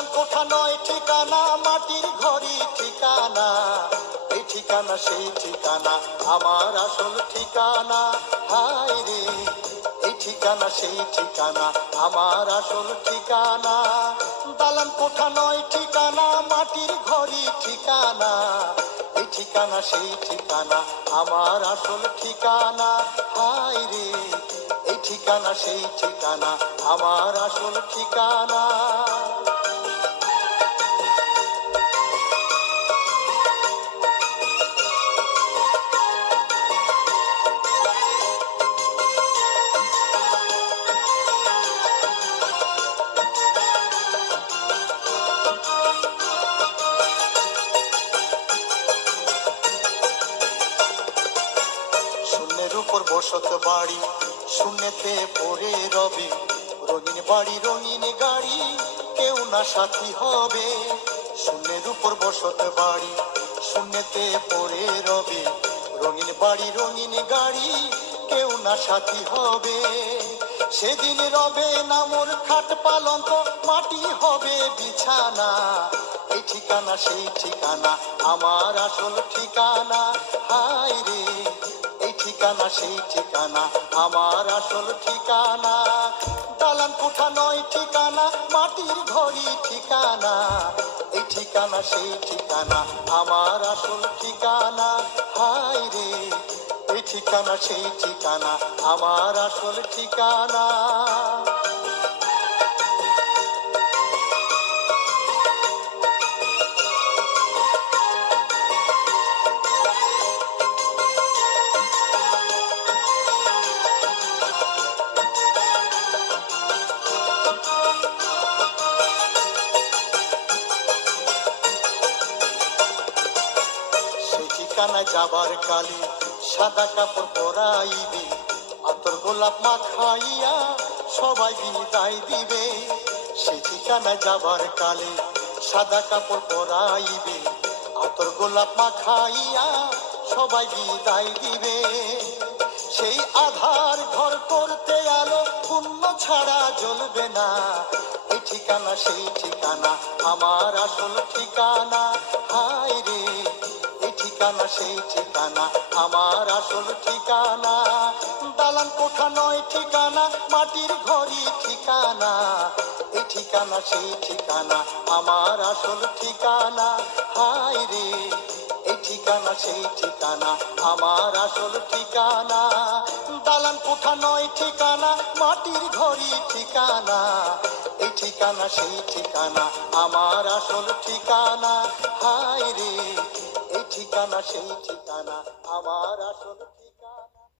দালান কোঠা নয় ঠিকানা, মাটির ঘরই ঠিকানা। এই ঠিকানা সেই ঠিকানা, আমার আসল ঠিকানা। হায় রে, এই ঠিকানা সেই ঠিকানা, আমার আসল ঠিকানা। দালান কোঠা নয় ঠিকানা, মাটির ঘরই ঠিকানা। এই ঠিকানা সেই ঠিকানা, আমার আসল ঠিকানা। হায় রে, এই ঠিকানা সেই ঠিকানা, আমার আসল ঠিকানা। শূন্যের উপর বসত বাড়ি, শূন্যেতে পড়ে রবে। রঙিন বাড়ি রঙিন গাড়ি, কেউ না সাথী হবে। শূন্যের উপর বসত বাড়ি, শূন্যেতে পড়ে রবে। রঙিন বাড়ি রঙিন গাড়ি, কেউ না সাথী হবে। সেদিন রবে না মোর খাট পালঙ্ক, মাটি হবে বিছানা। এই ঠিকানা সেই ঠিকানা, আমার আসল ঠিকানা। হায় রে, এই ঠিকানা সেই ঠিকানা, আমার আসল ঠিকানা। দালান কোঠা নয় ঠিকানা, মাটির ঘরই ঠিকানা। এই ঠিকানা সেই ঠিকানা, আমার আসল ঠিকানা। হায় রে, এই ঠিকানা সেই ঠিকানা, আমার আসল ঠিকানা। সেই ঠিকানা যাবার কালে সাদা কাপড় পরাইবে। আতর গোলাপ মাখাইয়া সবাই বিদায় দিবে। সেই ঠিকানা যাবার কালে সাদা কাপড় পরাইবে। আতর গোলাপ মাখাইয়া সবাই বিদায় দিবে। সেই আধার ঘর করতে আলো পুণ্য ছাড়া জ্বলবে না। এই ঠিকানা সেই ঠিকানা, আমার আসল ঠিকানা। হায় রে, এই ঠিকানা সেই ঠিকানা, আমার আসল ঠিকানা। দালান কোঠা নয় ঠিকানা, মাটির ঘরই ঠিকানা। এই ঠিকানা সেই ঠিকানা, আমার আসল ঠিকানা। হায় রে, এই ঠিকানা সেই ঠিকানা, আমার আসল ঠিকানা। দালান কোঠা নয় ঠিকানা, মাটির ঘরই ঠিকানা। এই ঠিকানা সেই ঠিকানা, আমার আসল ঠিকানা। হায় রে, এই ঠিকানা সেই ঠিকানা, আমার আসল